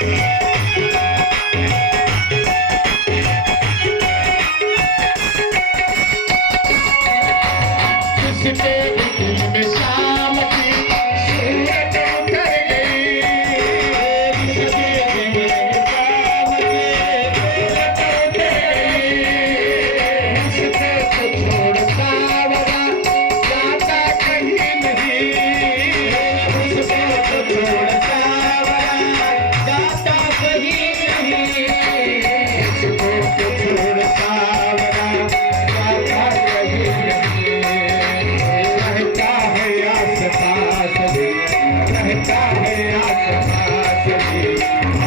Yeah. Música